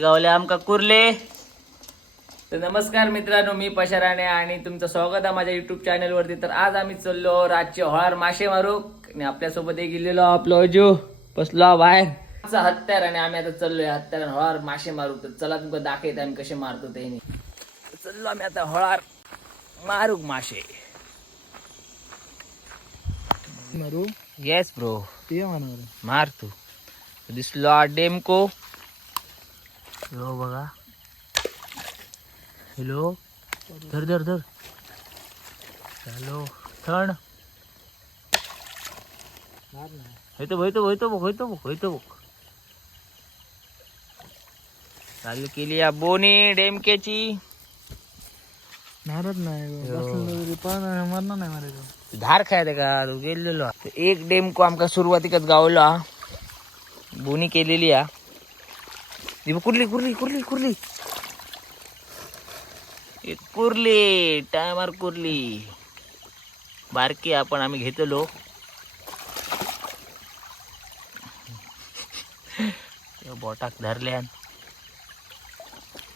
गावले आमका कुर्ले. तर नमस्कार मित्रांनो मी पशाराणे आणि तुमचं स्वागत आहे माझ्या युट्यूब चॅनलवरती तर आज आम्ही चाललो रातचे हळार मासे मारू आणि आपल्यासोबत एक गेलेलो आपलो अजू बसलो बाहेर. आमचा हत्यार आणि आम्ही आता चाललोय हत्यार आणि हळार मासे मारू तर चला तुमका दाखवत आम्ही कसे मारतो ते चाललो आम्ही आता हळार मारू मासे. मारू? येस ब्रो मार तू. दिसलो डेमको. हो बघा. हॅलो धर धर धर. हॅलो थंड होयतो होयतो होयतो बघ होयतो बघ होयतो बघ चालू केली या बोनी डेमकेची. मारत नाही हो. मरणार नाही मारायचं. धार खायचं का? तू गेलेलो. एक डेमको आमका सुरुवातीकच गावला. बोनी केलेली हा बघ, कुर्ली कुर्ली कुर्ली कुर्ली. एक कुर्ली टायमार कुर्ली. बारकी आपण आम्ही घेतलो. बोटाक धरल्यान.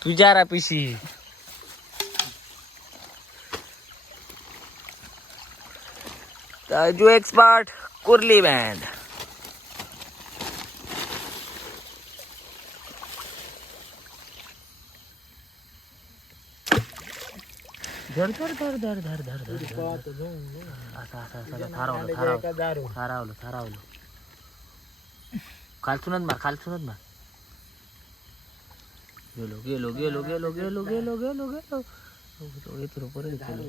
तुझ्या रापिशी ताजू एक्सपर्ट कुर्ली बँड धर धर धर धर धर धर धर धर असं असं असं थारावलं थारावलं थारावलं थारावलं. खालचूनच मार खालचूनच मार. गेलो गेलो गेलो गेलो गेलो गेलो गेलो गेलो. येतो परत येतो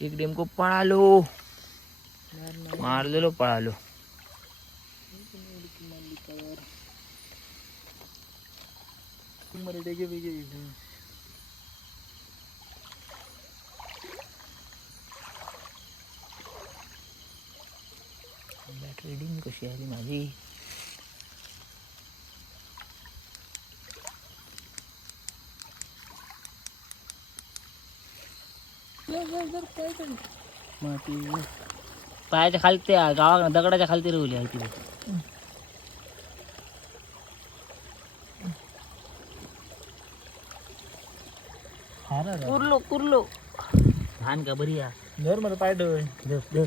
एक डेमको पळालो. मारलेलो पळालो. बॅटरी डिम कशी आली माझी? माती. पायाच्या खालती गावा दगडाच्या खालती रवली आहे तिथे कुरलो कुरलो. धान का बरी या? धर मला पाय धर धर.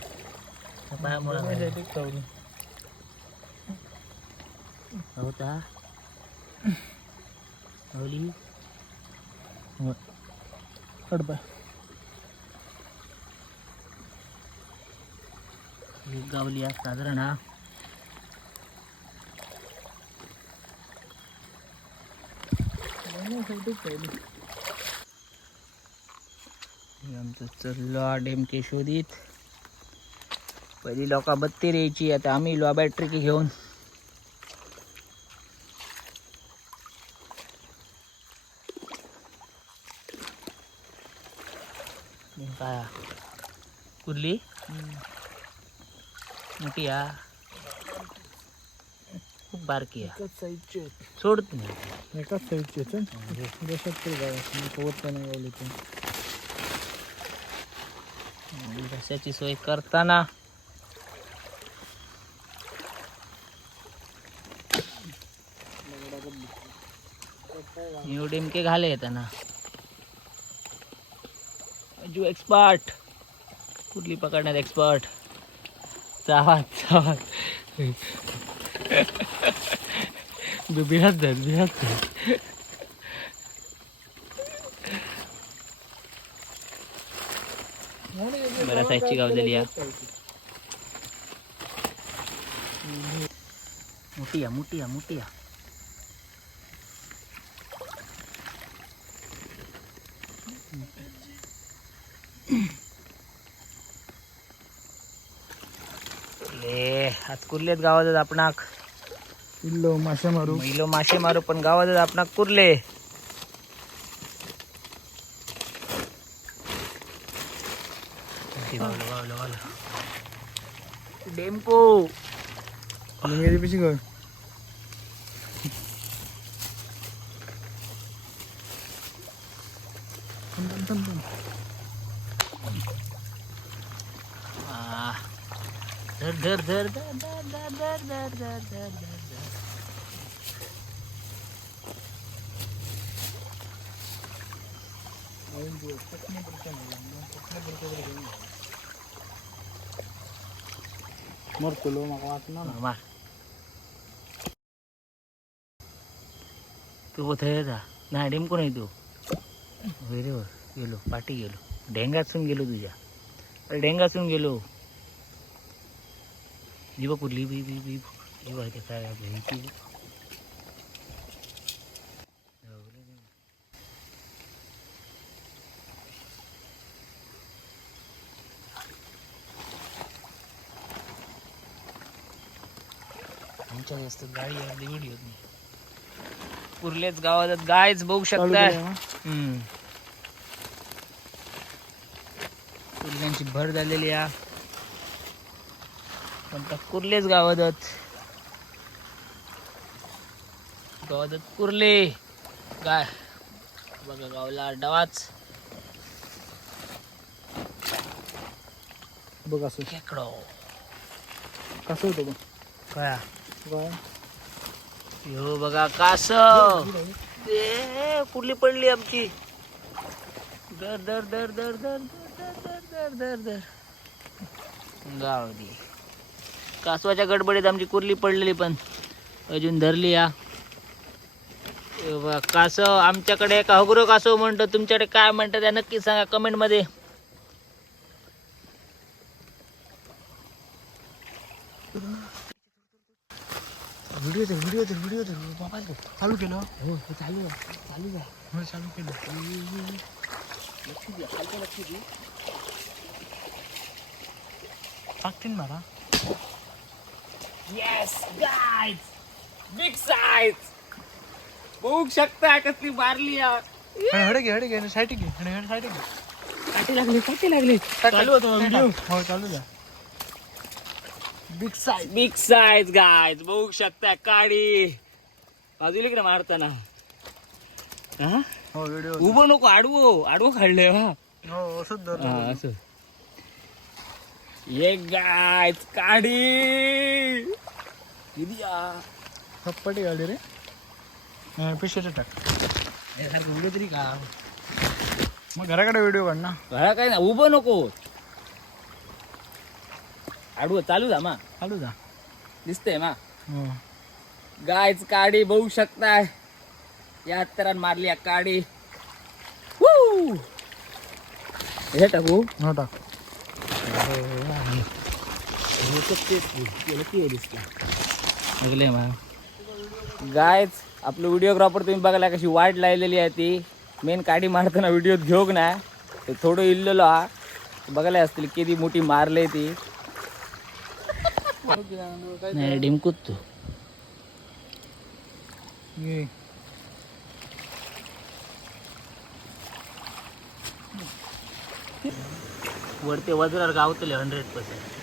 होता होली हडबा गावली साधारण रणा आमचं चल्लो डेमके शोधित. पहिली लोका बत्तीर यायची आता आम्ही लो बॅटरी घेऊन. काय? हा? कुर्ली मोठी हा खूप बारकी आहे. सोडत नाही. एकाच साईजचे जशात तरी गाव कवत नाही गावले रस्त्याची सोय करताना. જો ડેમકે ઘાલે તના जो एक्सपर्ट कुठली पकडणार एक्सपर्ट चावात चावात बिहात जात बिहात जात बऱ्या साईजची गाव झाली मोठी या मोठी या मोठी या. आज कुर्लेत गावात आपणाक. इल्लो मासे मारू. महिलो मासे मारू पण गावात आपणाक कुर्ले. डेमको पिशी गय धर धर धर धर धर धर धर धर धर धर धर मरतलो म्हाका वाटना ना मार तूं थंय येता ना डेमको नाही तू वय वेरेवर गेलो पाटी गेलो डेंगासून गेलो तुझ्या अरे डेंगासून गेलो Ibu kuli ibu ibu ibu ibu. Ibu ada cara apa ni आमच्या जास्त गाडी अर्धी होत. नाही गावात गायच बघू शकताय. कुर्ल्यांची भर झालेली आहे. पण त्या कुर्लेच गावात? गावात कुर्ले. गाय. बघा गावला डवाच बघ असं खेकडो. कसं होतं बघ. काय? काय यो बघा कास ए कुठली पडली आमची. दर दर दर दर दर दर दर दर दर दर. गावली कासवाच्या गडबडीत आमची कुर्ली पडलेली पण. अजून धरली या. कासव आमच्याकडे का? हगुरो कासव म्हणतो. तुमच्याकडे काय म्हणतात त्या नक्की सांगा कमेंटमध्ये व्हिडिओ तर व्हिडिओ तर व्हिडिओ तर बाबा चालू केलं? हो, हो चालू चालू द्या हो चालू केलं. टाकतील मला येस गाईज बिग साईज बघू शकता कसली मारली या. हडे घे हडे घे साईड घे हडे हडे साईड घे काटे लागले काटे लागले. चालू होतो व्हिडिओ हो चालू द्या. Big size big size guys बघू शकता काडी. बाजूला इकडे मारताना. हा? हो व्हिडिओ उभं नको आडवो आडवो काढले हा. हो असंच धरलं. असं. ये गाईज काडी किती थप्पटी गाडी रे पिशवीचे टाक. यासारखं व्हिडिओ तरी का? मग घराकडे व्हिडिओ काढ ना. घरा काय ना उभं नको. आडवं चालू जा मा. चालू जा. दिसतंय मा. हो. गायच काडी बघू शकताय. या हत्यारान मारली या काडी! हे टाकू. हो टाक. लागले मा गायच आपलं व्हिडिओग्राफर तुम्ही बघायला कशी वाट लावलेली आहे ती. मेन काडी मारताना व्हिडिओ घेऊक ना. ते थोडं इल्लेलो हा. बघायला असतील किती मोठी मारले ती. नाही डिमकूत तू. वरते वज्रार गावतले हंड्रेड पर्सेंट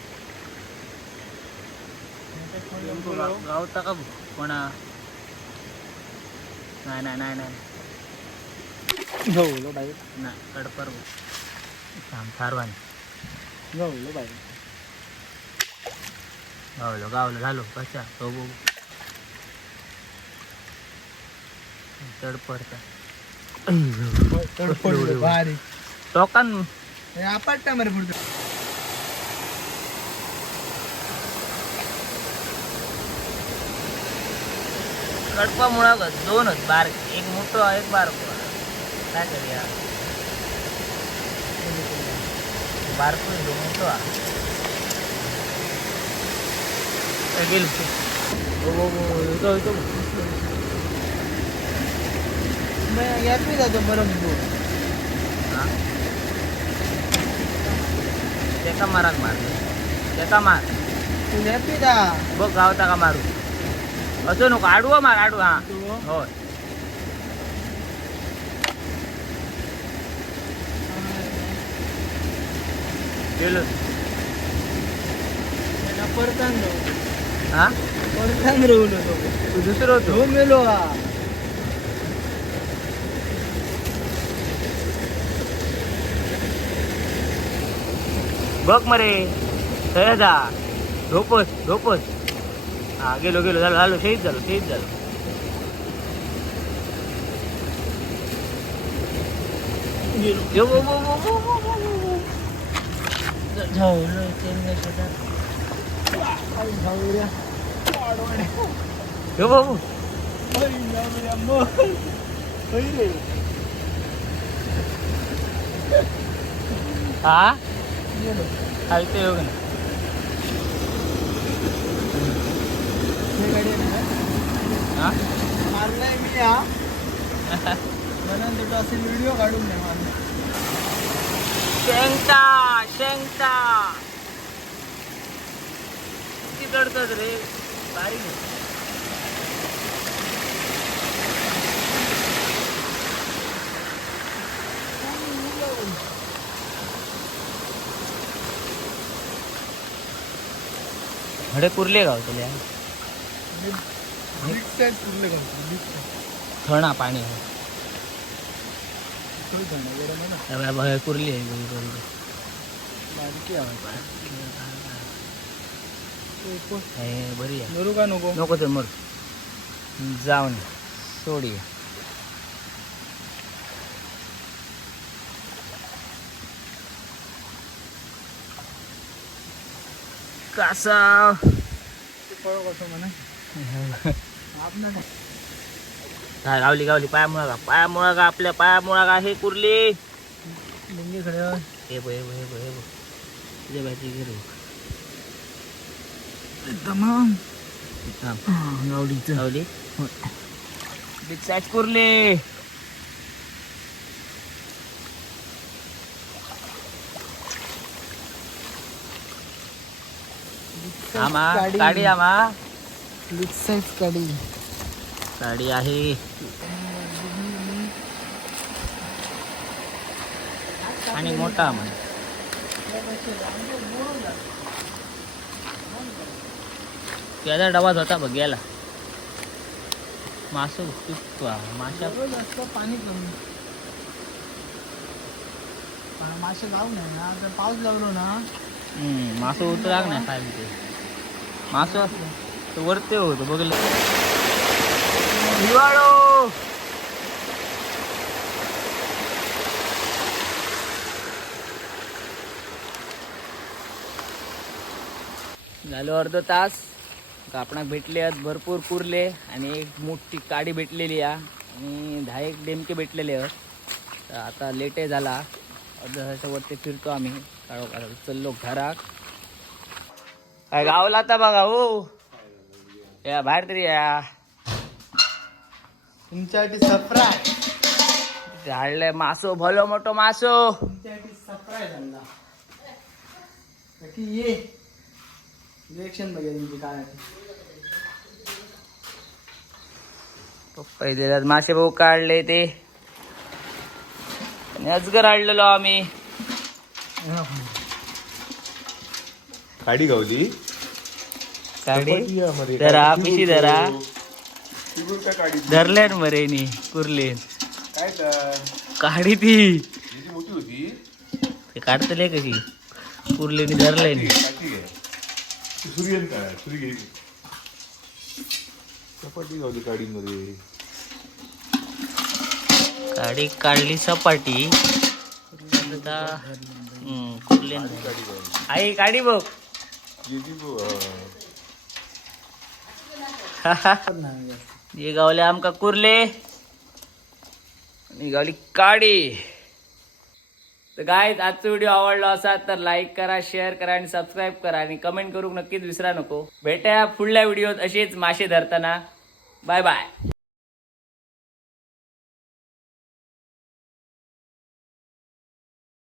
गावता का कोणा नाही नाही नाही नाही. गवलो डायरेक्ट नाही कडपर थांब थारवानी गवलो डायरेक्ट गावलो गावलो झालो कशा हो बघू चढ पडता. टोकान ಅಪಾರ್ಟ ಮರಿ ಬಿಡ್ದು कडपा मुळागत दोनच बारीक एक मोठं एक बारक काय करूया बारक मोठो गेल येतो येतो यात मी जातो बरं Teka marang mar. Teka mar. Sinapi da. બહુ ગાવતા કા મારું. હસું નું કાઢવું અમાર આડું હા. હોય પેલું એના પરતાન હા? પરતાન રહેવું નતો દૂસરો તો મેલો હા बघ मरे तयार जा झोपच झोपच हा गेलो गेलो झालो झालो शहीद झालो शहीद झालो गेलो बाबू हा खालते योग ना हा? मारलाय मी हा. म्हणून तुझा असे व्हिडिओ काढून नाही मारला. शेंगटा शेंगटा किती चढतात रे? बारीक खडे कुर्ले गावतले कुर्ले थणा पाणी. कुरली आहे बरी आहे. नको? ते मग जाऊन सोडी. कासा? काय गावली गावली? पाया मुळा पाया मुळा आपल्या? पाया मुळा का हे कुरली? हे तमाम गावली? गावली बिचाच कुरली. आमा बिग साईज आहे. आणि मोठा आमा. त्याचा डबाच होता बघ गेला मासो हा. माशा. जास्त पाणी कमी. पण मासे गाव नाही ना जर पाऊस लागलो ना. मासो उतराक नाही काय असं मासो वरते होतो बघलं हिवाळो! झालो अर्ध तास. कापणाक भेटले आहेत भरपूर पुरले आणि एक मोठी काडी भेटलेली आहे. आणि दहा एक डेमके भेटलेले आहेत. तर आता लेटे झाला. अर्ध्या तासावरती फिरतो आम्ही. चललो घरात. काय गावला आता बघा हो. या बाहेर तरी या. तुमच्यासाठी सरप्राईज झाडले मासो भलो मोठो मासो. तुमच्यासाठी सरप्राईज आणला. नक्की ये. रिएक्शन बघा तुमची काय आहे. पप्पा दिल्यात मासे भाऊ काढले ते. आणि अजगर आणलेलो आम्ही. काडी गावली. काडी धरा धरा. धरल्यान मरे नी कुरलेन काय काडी ती. होती? ते काढतले कशी कुरलेनी धरले सूर्यन नी काडी काढली सपाटी कुर्लेन आई काडी बघ. गेली गावले आमका कुर्ले. आणि गावली काडी. तर काय आजचा व्हिडिओ आवडला असा तर लाईक करा शेअर करा आणि सबस्क्राईब करा आणि कमेंट करू नक्कीच विसरा नको. भेटा पुढल्या व्हिडिओत असेच मासे धरताना. Bye bye